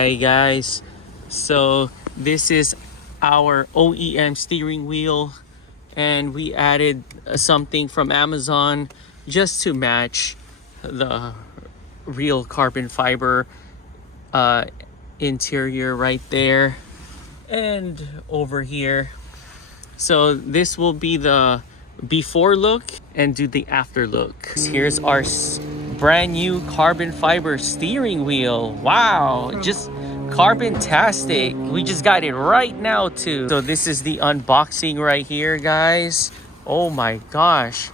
right, guys. So this is our OEM steering wheel, and we added something from Amazon just to match the real carbon fiber interior right there and over here. So this will be the before look and do the after look. Here's our brand new carbon fiber steering wheel. Wow, just carbon-tastic. We just got it right now too. So this is the unboxing right here, guys. Oh my gosh,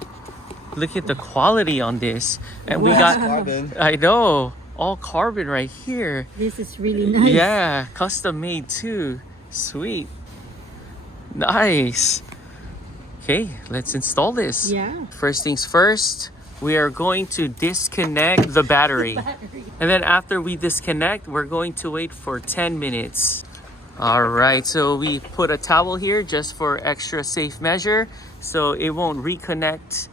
look at the quality on this. And we got carbon. I know, all carbon right here. This is really nice. Yeah, custom made too. Sweet. Nice. Okay, let's install this. Yeah. First things first, we are going to disconnect the battery. And then after we disconnect, we're going to wait for 10 minutes. All right, so we put a towel here just for extra safe measure so it won't reconnect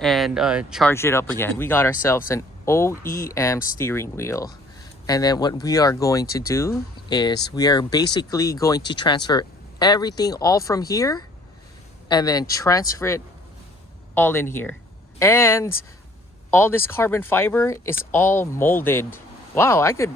and charge it up again. We got ourselves an OEM steering wheel. And then what we are going to do is we are basically going to transfer everything all from here and then transfer it all in here. And all this carbon fiber is all molded. Wow, I could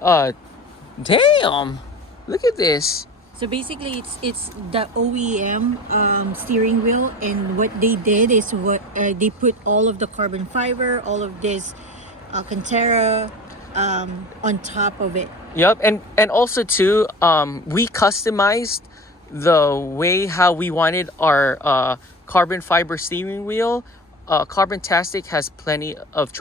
damn, look at this. So basically it's the OEM steering wheel, and what they did is they put all of the carbon fiber, all of this Alcantara on top of it. Yep, and also too, we customized the way how we wanted our carbon fiber steering wheel. Carbon-tastic has plenty of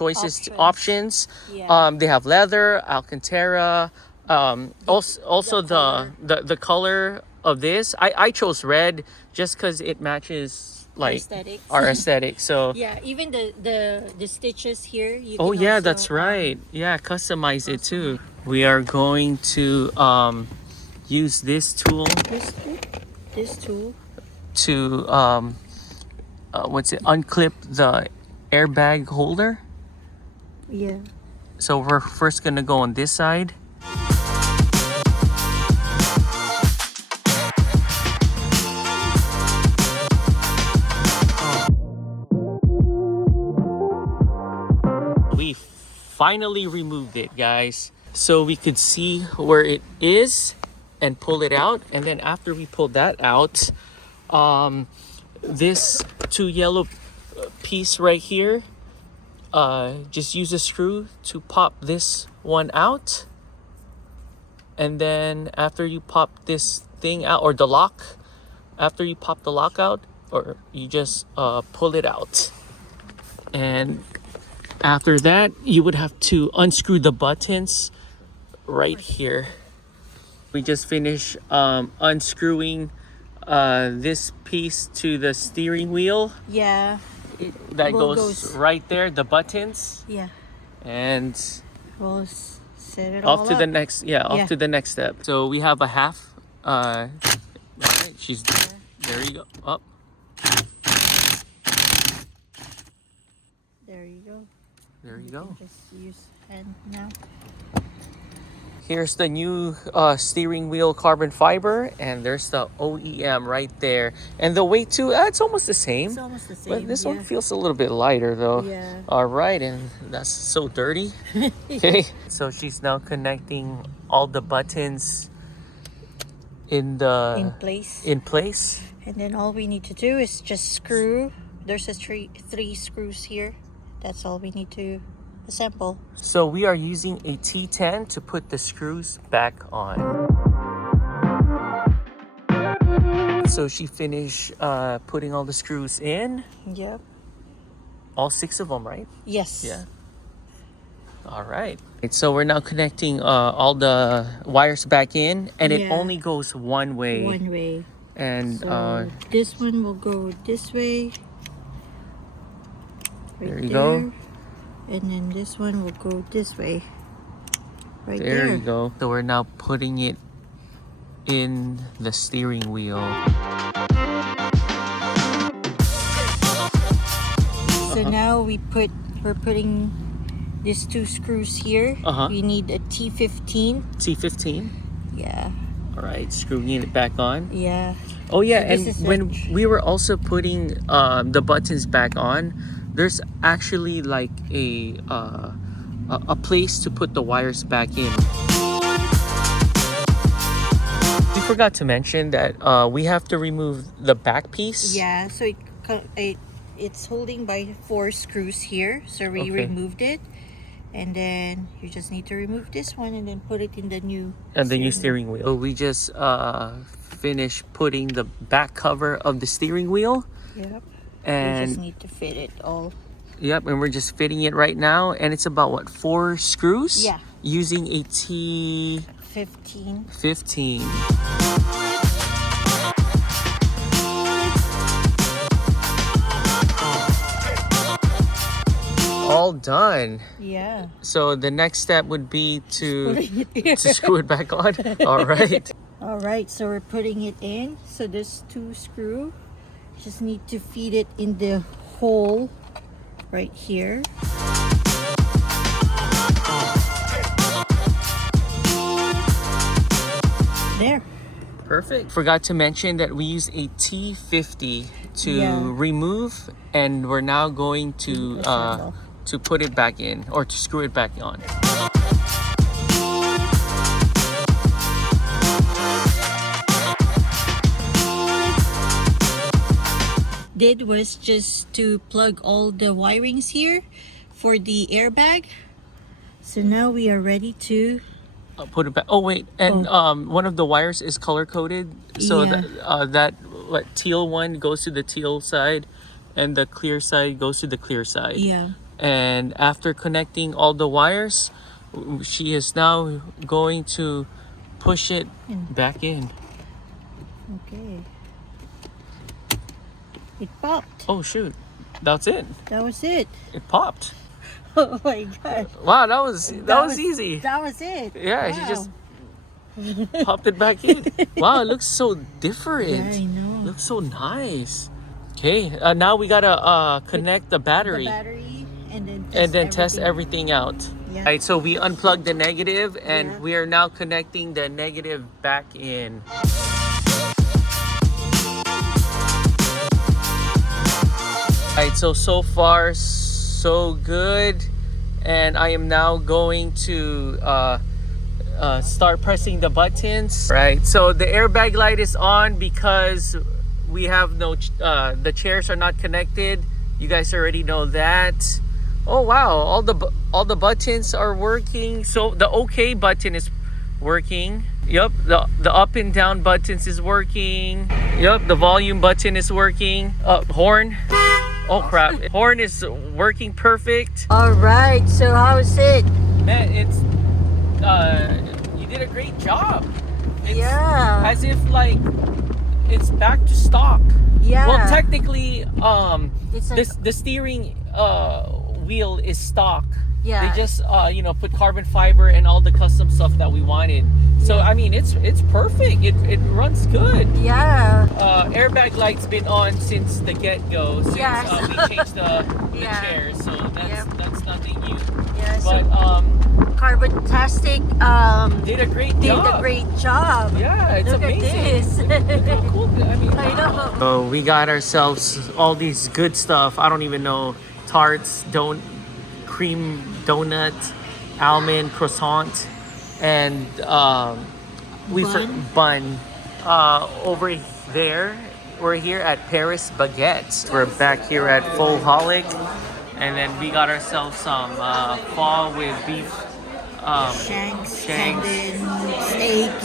options. Yeah. They have leather, Alcantara, also the color of this. I chose red just because it matches like Aesthetics. our aesthetic. So Yeah, even the stitches here. You oh can yeah, also, that's right. Yeah, customize it too. We are going to use this tool This tool. to unclip the airbag holder. Yeah. So we're first gonna go on this side. We finally removed it, guys, so we could see where it is and pull it out. And then after we pulled that out, this two yellow piece right here, just use a screw to pop this one out. And then after you pop this thing out, or the lock, after you pop the lock out, or you just pull it out. And after that, you would have to unscrew the buttons right here. We just finished unscrewing this piece to the steering wheel. Yeah. That goes right there, the buttons. Yeah. And We'll set it all off to up. the next, off to the next step. So we have a half. All right, she's there. There you go. Up. There you go. There you go. Just use hand now. Here's the new steering wheel carbon fiber, and there's the OEM right there. And the weight too, it's almost the same. It's almost the same. But this yeah. one feels a little bit lighter though. Yeah. All right, and that's so dirty. Okay, so she's now connecting all the buttons in place. And then all we need to do is just screw. There's a three screws here. That's all we need to assemble. So we are using a T10 to put the screws back on. So she finished putting all the screws in. Yep. All 6 of them, right? Yes. Yeah. All right. So we're now connecting all the wires back in, and it Yeah. only goes one way. One way. And So this one will go this way. There you go. And then this one will go this way. Right there there. you go. So we're now putting it in the steering wheel. So now we're putting these two screws here. You need a T15. T15. Yeah. All right, screwing it back on. Yeah. Oh yeah, So and when we were also putting the buttons back on, there's actually like a place to put the wires back in. We forgot to mention that we have to remove the back piece. Yeah, so it's holding by 4 screws here. So we removed it. And then you just need to remove this one and then put it in the new steering wheel. So we just finished putting the back cover of the steering wheel. Yep. And you just need to fit it all. Yep, and we're just fitting it right now. And it's about what, 4 screws? Yeah. Using a T15. 15. All done. Yeah. So the next step would be to screw it back on. All right. All right, so we're putting it in. So this 2 screw, just need to feed it in the hole right here. There. Perfect. Forgot to mention that we use a T50 to remove, and we're now going to put it back in, or to screw it back on. Did was just to plug all the wirings here for the airbag. So now we are ready to put it back. Oh wait, and one of the wires is color coded, so that teal one goes to the teal side, and the clear side goes to the clear side. Yeah. And after connecting all the wires, she is now going to push it back in. Okay. It popped. Oh shoot, that's it. That was it. It popped. Oh my god. Wow, that was easy. That was it. Yeah, wow. She just popped it back in. Wow, it looks so different. Yeah, I know. It looks so nice. Okay, now we gotta connect the battery. And then test everything out. Yeah. Right, so we unplugged the negative, and we are now connecting the negative back in. Alright, so far so good, and I am now going to start pressing the buttons. Right, so the airbag light is on because we have no the chairs are not connected. You guys already know that. Oh wow, all the buttons are working. So the OK button is working. Yep, the up and down buttons is working. Yep, the volume button is working. Horn. Oh crap, horn is working perfect. All right, so how's it? Man, it's you did a great job. It's as if like it's back to stock. Yeah. Well, technically, it's like, the steering wheel is stock. Yeah. They just put carbon fiber and all the custom stuff that we wanted. So I mean, it's perfect. It runs good. Yeah. Airbag light's been on since the get-go. Since we changed the chairs, so that's nothing new. Yeah. But Carbon-tastic did a great job. Yeah, it's Look amazing. At this. Look how cool. I mean, I know. So we got ourselves all these good stuff. I don't even know, tarts, cream donut, almond croissant, and bun. Over there, we're here at Paris Baguette. We're back here at Faux-holic, and then we got ourselves some pho with beef, shanks,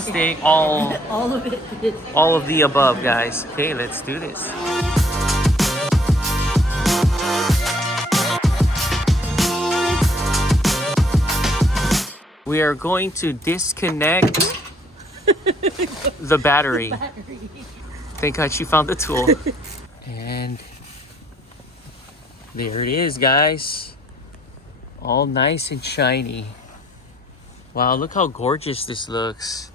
steak, all of it. All of the above, guys. Okay, let's do this. We are going to disconnect the battery. Thank God she found the tool. And there it is, guys. All nice and shiny. Wow, look how gorgeous this looks.